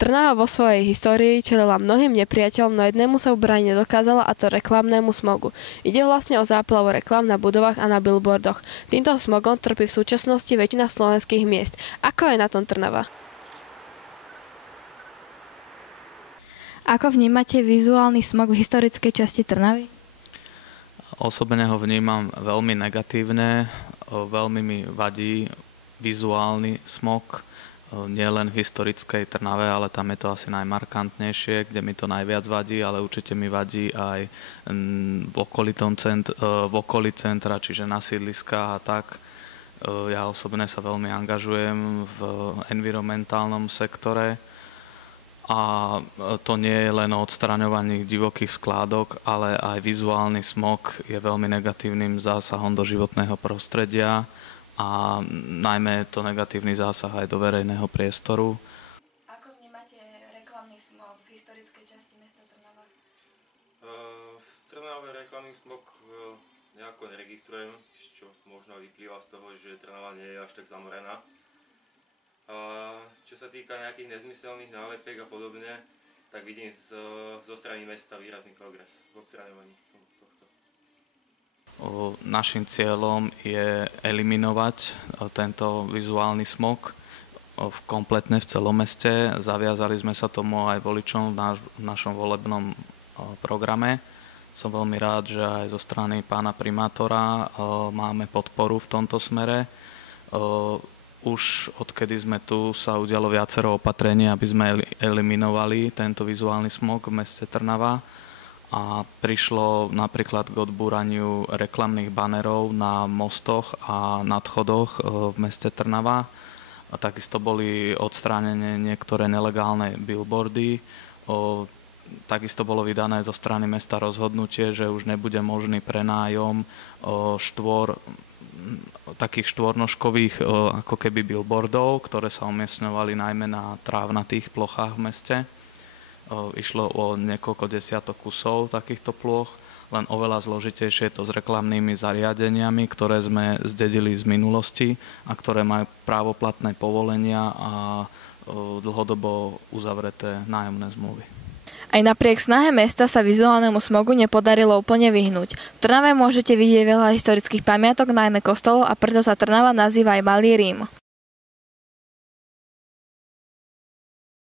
Trnava vo svojej histórii čelila mnohým nepriateľom, no jednému sa ubrániť nedokázala, a to reklamnému smogu. Ide vlastne o záplavu reklám na budovách a na billboardoch. Týmto smogom trpí v súčasnosti väčšina slovenských miest. Ako je na tom Trnava? Ako vnímate vizuálny smog v historickej časti Trnavy? Osobne ho vnímam veľmi negatívne, veľmi mi vadí vizuálny smog, nielen v historickej Trnave, ale tam je to asi najmarkantnejšie, kde mi to najviac vadí, ale určite mi vadí aj v okolí centra, čiže na sídliskách a tak. Ja osobne sa veľmi angažujem v environmentálnom sektore a to nie je len o odstraňovaní divokých skládok, ale aj vizuálny smog je veľmi negatívnym zásahom do životného prostredia a najmä je to negatívny zásah aj do verejného priestoru. Ako vnímate reklamný smog v historickej časti mesta Trnava? V Trnave reklamný smog nejako neregistrujem, čo možno vyplýva z toho, že Trnava nie je až tak zamorená. Čo sa týka nejakých nezmyselných nálepiek a podobne, tak vidím zo strany mesta výrazný progres v odstraňovaní tohto. Naším cieľom je eliminovať tento vizuálny smog kompletne v celom meste. Zaviazali sme sa tomu aj voličom v našom volebnom programe. Som veľmi rád, že aj zo strany pána primátora máme podporu v tomto smere. Už odkedy sme tu, sa udialo viacero opatrení, aby sme eliminovali tento vizuálny smog v meste Trnava. A prišlo napríklad k odbúraniu reklamných banerov na mostoch a nadchodoch v meste Trnava. A takisto boli odstránené niektoré nelegálne billboardy. Takisto bolo vydané zo strany mesta rozhodnutie, že už nebude možný prenájom takých štvornožkových ako keby billboardov, ktoré sa umiestňovali najmä na trávnatých plochách v meste. Išlo o niekoľko desiatok kusov takýchto ploch, len oveľa zložitejšie je to s reklamnými zariadeniami, ktoré sme zdedili z minulosti a ktoré majú právoplatné povolenia a dlhodobo uzavreté nájomné zmluvy. Aj napriek snahe mesta sa vizuálnemu smogu nepodarilo úplne vyhnúť. V Trnave môžete vidieť veľa historických pamiatok, najmä kostolov, a preto sa Trnava nazýva aj Malý Rím.